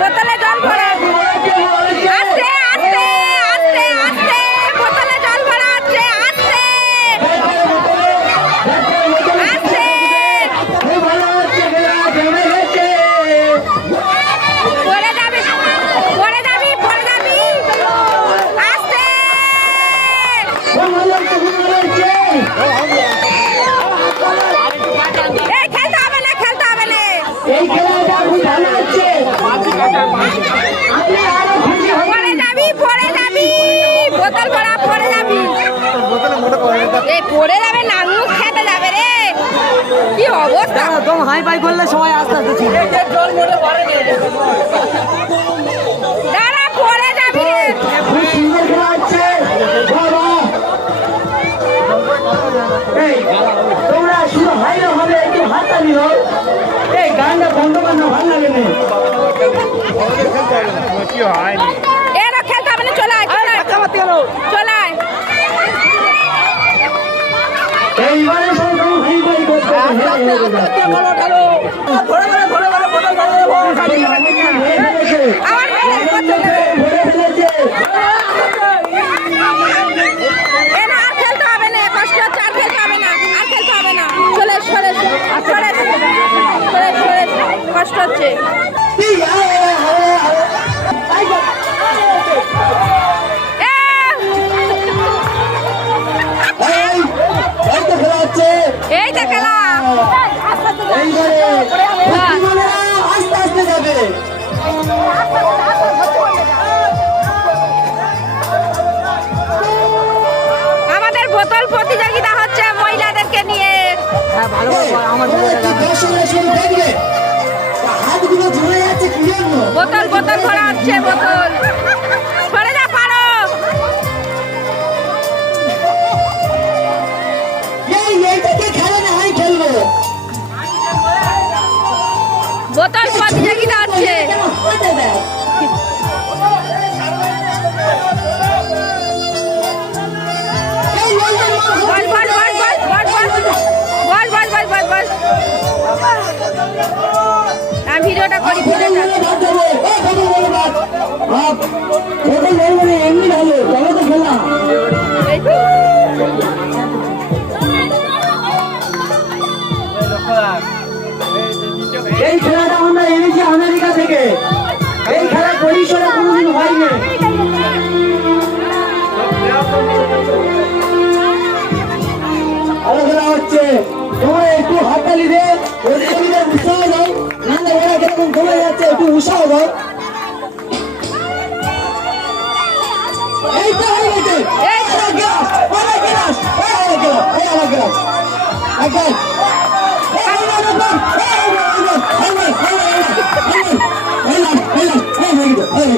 বোতলে জল ভরা আস্তে আস্তে আস্তে আস্তে বোতলে জল ভরা আছে আস্তে আস্তে পড়ে যাবি পড়ে যাবি পড়ে যাবি আস্তে এই খেলতে হবে না খেলতে হবে না এই খেলাটা খুব ভালো হচ্ছে। পড়ে যাবি বোতল ভরা পড়ে যাবি এই পড়ে যাবে নাঙ্গুক খেতে যাবে রে কি অবস্থা একদম হাই ফাই করলে সবাই আস্তে আস্তে ছিল দাঁড়া পড়ে যাবি রে খুব সুন্দর খেলা হচ্ছে। বাবা এই তোমরা শুধু হাইলে হবে একটু হাততালি হোক। এই গানটা বন্ধ কর না, ভালো লাগে না। এরা খেলতে হবে না চলে আয় চলে আয় এইবারে সবাই হাই ফাই করতে আমার মেয়ে বোতলে এ না আর খেলতে হবে না কষ্ট হচ্ছে আর খেলতে হবে না আর খেলতে হবে না চলে সরে সরে সরে সরে কষ্ট হচ্ছে খেলা হচ্ছে। এই তো খেলা এইবারে আস্তে আস্তে যাবে। আমাদের বোতল প্রতিযোগিতা হচ্ছে মহিলাদেরকে নিয়ে হ্যাঁ ভালো আমার কি দর্শকরা শুধু দেখবে, হাতগুলো ঝরে যাচ্ছে কি জন্য? বোতল বোতল ভরা হচ্ছে বোতল সরে যা পারো এইটাকে খেলে না, আমি খেলবো। বোতল প্রতিযোগিতা হচ্ছে হাতে দেয়। বল বল বল বল বল বল বল বল বল বল আমি ভিডিওটা করি ভিডিওটা এমনি ভালো তবে তো খেলা। এই তো এই খেলাটা আমরা এনেছি আমেরিকা থেকে। এই খেলা পরিসরে কোনোদিন হয়নি। ভালো খেলা হচ্ছে। তোমরা একটু হাততালি দে, প্রতিযোগীদের উৎসাহ দাও। নাহলে ওরা কিরকম কমে যাচ্ছে, একটু উৎসাহ দাও। এই তো হয়ে গেছে। এই তো গ্লাস, অনেক গ্লাস, অনেক গ্লাস, অনেক গ্লাস। একদম। Hey,